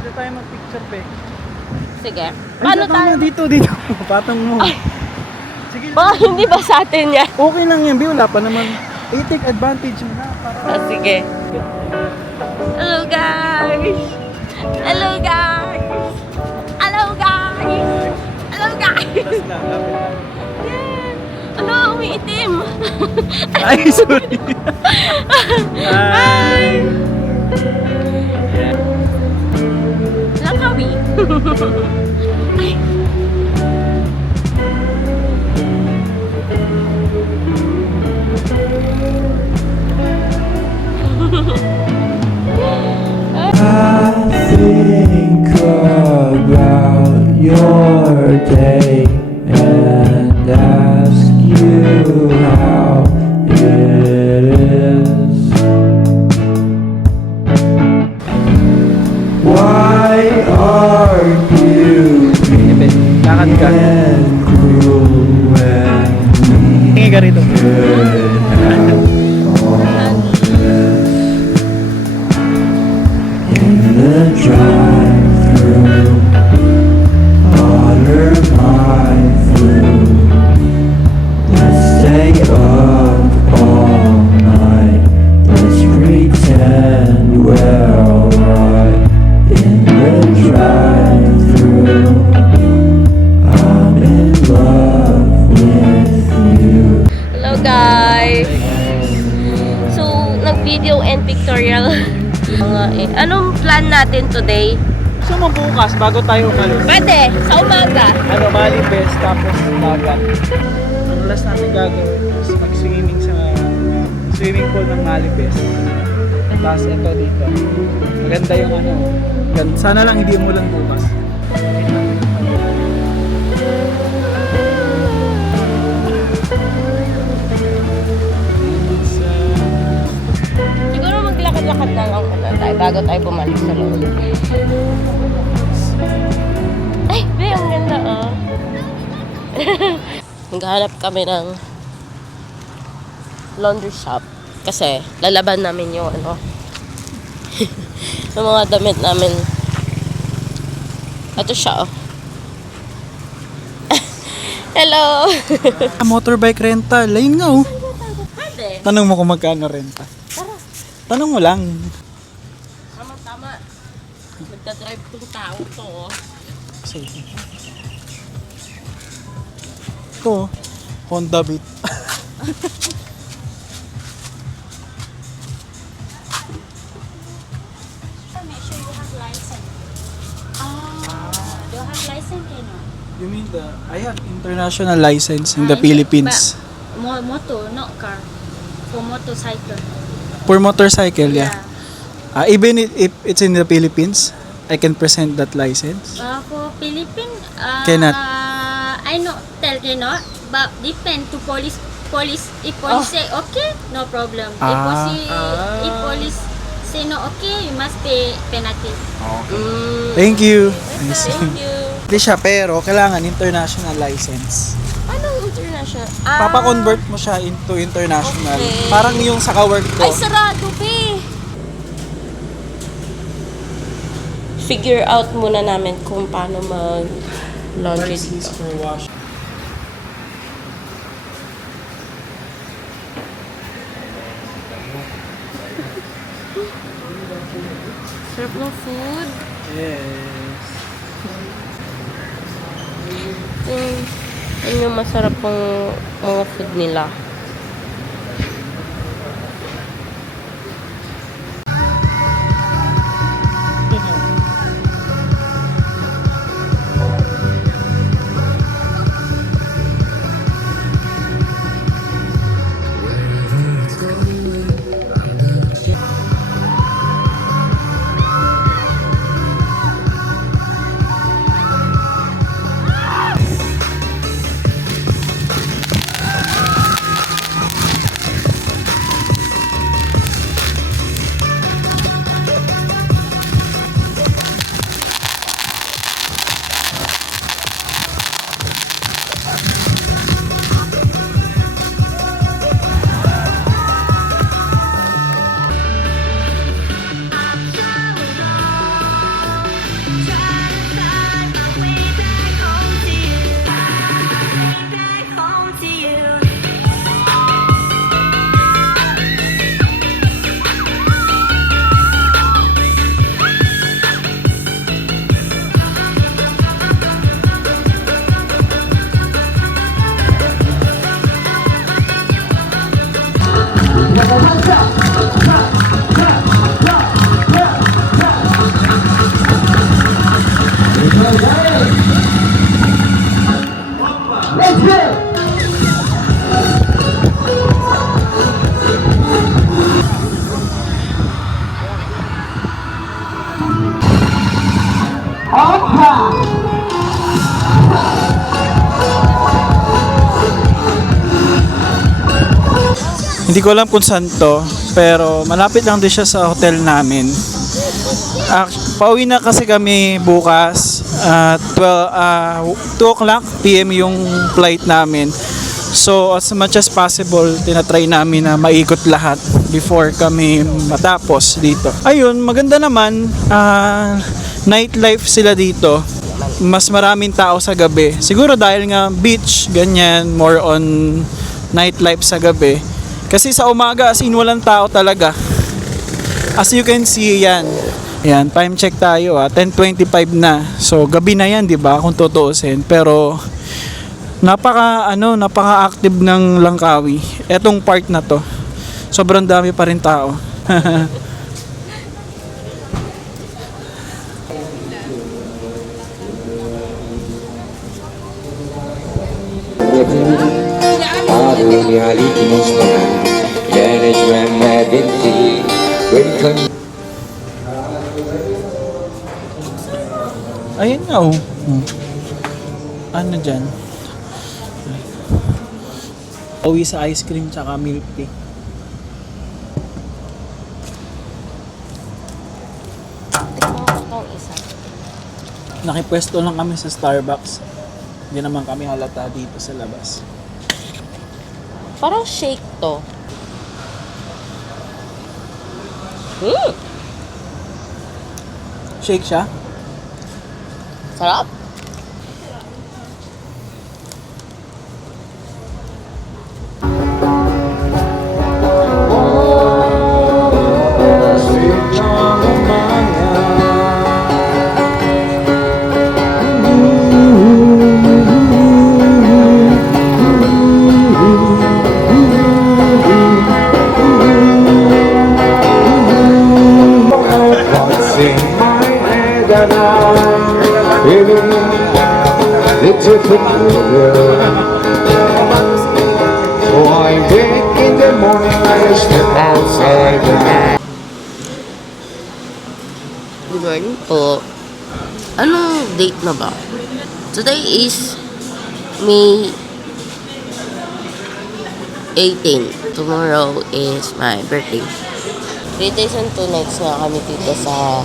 Dito tayo mag-picture, pe. Sige. Paano tayo? Dito. Patong mo. Ay. Sige lang. Baka hindi ba sa atin yan? Okay lang yan, Bi. Wala pa naman. I-take advantage mo na. Sige. Hello guys! Hello guys! Hello guys! Hello guys! Tapos lang, lapit lang. Ano, umiitim! Ay, sorry. Hi! Lakawi! Ay! I think about your day and ask you how it is. Why are you Lakad ka. being cruel when we Tingin ka rito. could have all this in the drive-thru? Order my food. Let's stay up all night. Let's pretend we're alright in the drive-thru. I'm in love with you. Hello guys! So, nag-video and pictorial. Anong plan natin today? Gusto mo bukas bago tayo umalis? Pwede, sa umaga. Malibes, tapos dagat. Ang last natin gagawin is mag-swimming sa swimming pool ng Malibes. Tapos ito dito. Maganda yung ano. Sana lang hindi umulan bukas. Siguro maglakad-lakad na lang muna tayo bago tayo bumalik sa loob. Ay, be, ang ganda oh. Maghanap kami ng laundry shop kasi lalaban namin yung ano yung mga damit namin. Ito siya oh. Hello! Motorbike rental. Ayun nga oh. Pwede. Tanong mo kung magkano renta. Tara. Tanong mo lang. Tama-tama. Magdadrive tong tao to oh. Sige. Ito, Honda Beat. Make sure you have license. Do you have license or no? You mean I have international license in the Philippines. Moto, not car. For motorcycle. For motorcycle, yeah. Even if it's in the Philippines, I can present that license. For Philippines, Cannot. I know, tell cannot, but depend to police. If police say okay, no problem. If police say no okay, you must pay penalty. Thank you. Thank you. Hindi siya, pero kailangan international license. Anong international? Papa-convert mo siya into international. Okay. Parang yung sa ka-work ko. Ay, sarado, be! Figure out muna namin kung paano mag-laundry dito. for wash. Sarap ng food. Yes. Yun yung masarap pong mga food nila. Hindi ko alam kung saan to, pero malapit lang din siya sa hotel namin. Pauwi na kasi kami bukas, 2 o'clock PM yung flight namin. So as much as possible, tinatry namin na maikot lahat before kami matapos dito. Ayun, maganda naman, nightlife sila dito. Mas maraming tao sa gabi. Siguro dahil nga beach, ganyan, more on nightlife sa gabi. Kasi sa umaga, as in, walang tao talaga. As you can see, yan. Yan, time check tayo 10:25 na. So, gabi na yan, di ba? Kung tutuusin. Pero, napaka-active ng Langkawi. Etong part na to. Sobrang dami pa rin tao. dunia likimusna Yanajwa mabinti Welcome Ayun nga oh. Ano dyan? Uwi sa ice cream tsaka milk tea. Itong isa. Nakipwesto lang kami sa Starbucks. Hindi naman kami halata dito sa labas. Parang shake to. Shake siya? Sarap. What's in my head and I'm feeling little peculiar. So I wake in the morning, I step outside the house. Good morning po. Anong date na ba? Today is May 18. Tomorrow is my birthday. 3 days and 2 nights nga kami dito sa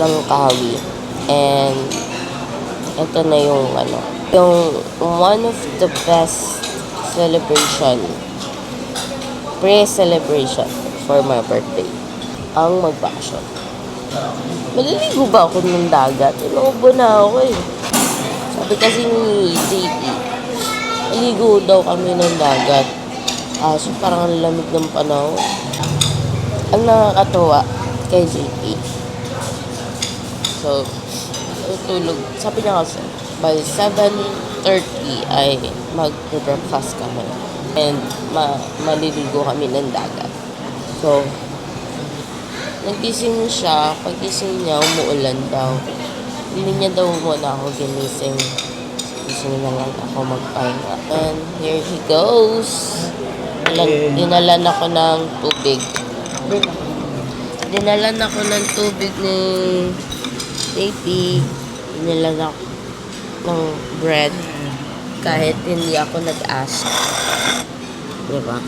Langkawi. And ito na yung yung one of the best celebration, pre-celebration for my birthday, ang magbakasyon. Maliligo ba ako ng dagat? Inuubo na ako eh. Sabi kasi ni JP, maligo daw kami ng dagat. So parang ang lamig ng panahon. Ang nakakatuwa kay JP. So, tutulog. Sabi niya kasi, by 7:30 ay mag-breakfast kami. And maliligo kami ng dagat. So, nagising siya. Pagising niya, umuulan daw. Hindi niya daw muna ako ginising. Gising na lang ako magpahinga. And here he goes. Dinalan ako ng tubig. Dinalan ako ng tubig ni JP. Dinalan ako ng bread. Kahit hindi ako nag-ask. Diba?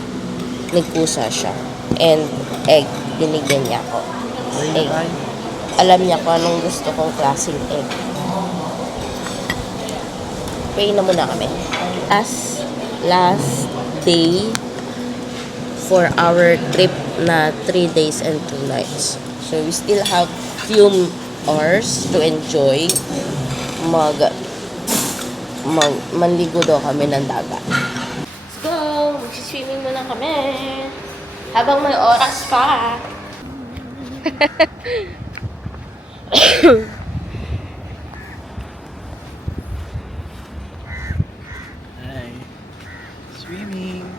Nagkusa siya. And egg. Binigyan niya ako. Egg. Alam niya kung anong gusto kong klaseng egg. Pray na muna kami. As last day for our trip na 3 days and 2 nights. So we still have few hours to enjoy. Manligo daw kami ng dagat. Let's go! Magsiswimming muna kami. Habang may oras pa. Hi. Swimming.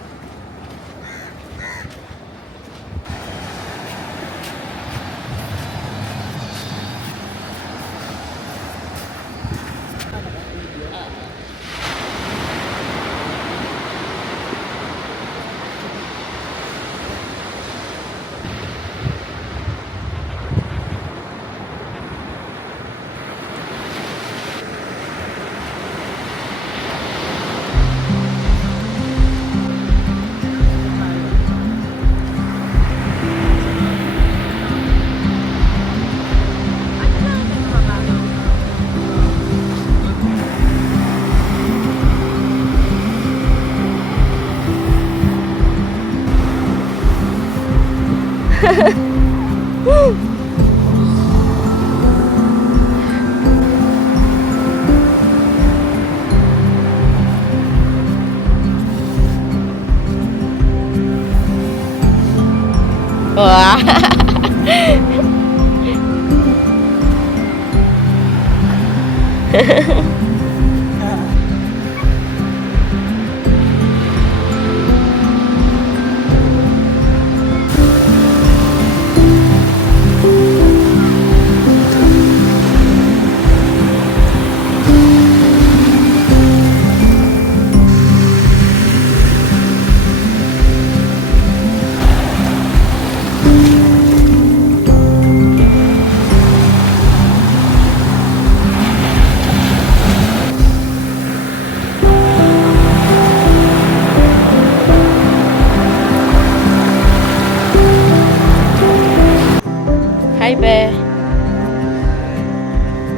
Wah. Hi, Be.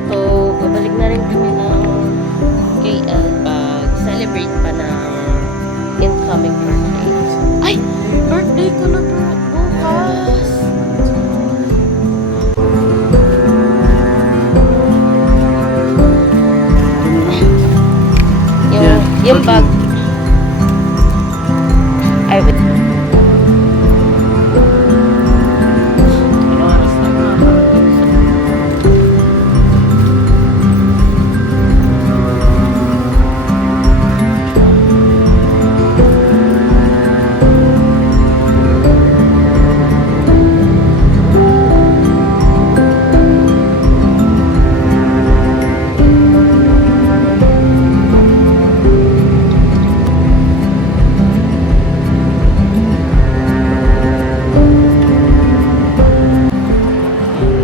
So, babalik na rin kami ng KL pag-celebrate pa ng incoming birthday. Ay! Birthday ko na bukas! Yung bag. Ay, wait.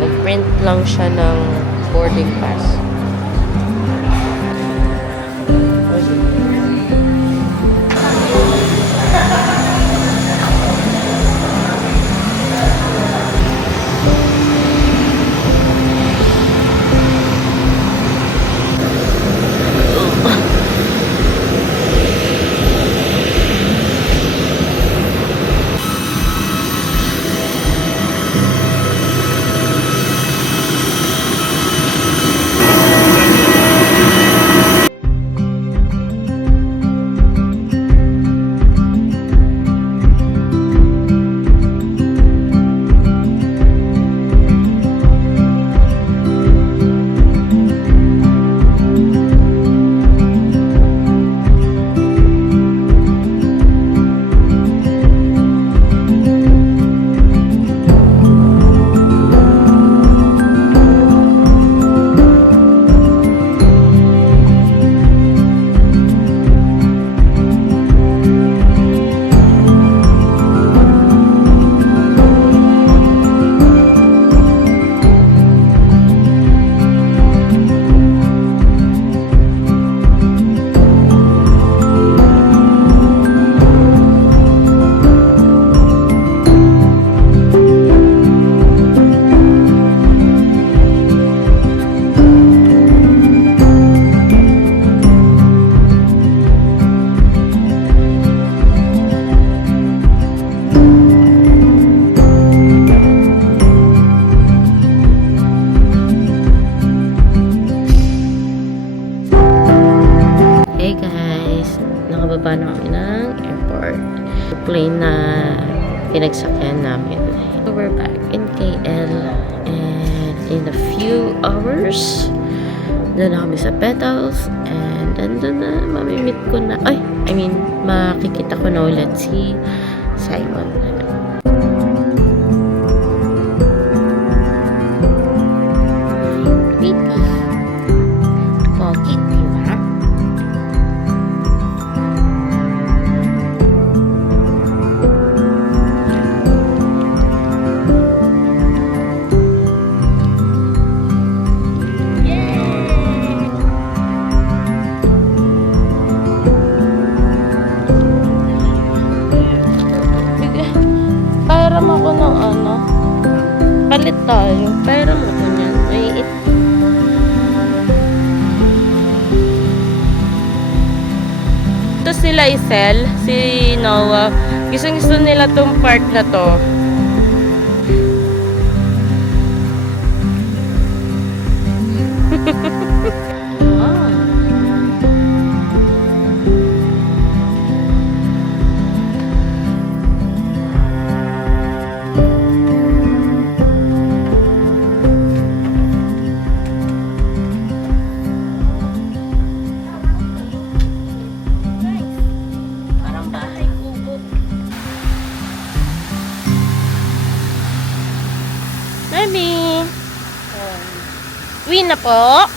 Nag-print lang siya ng boarding pass. Nakababa na kami ng airport. Plane na pinagsakyan namin. So we're back in KL and in a few hours doon na kami sa Petals and andun na mamimit ko na makikita ko na ulit si Simon. Pairam ako ng palit tayo. Pairam ako niyan. Ito sila Isel, si Noah. Gusto nila tong part na to. na po.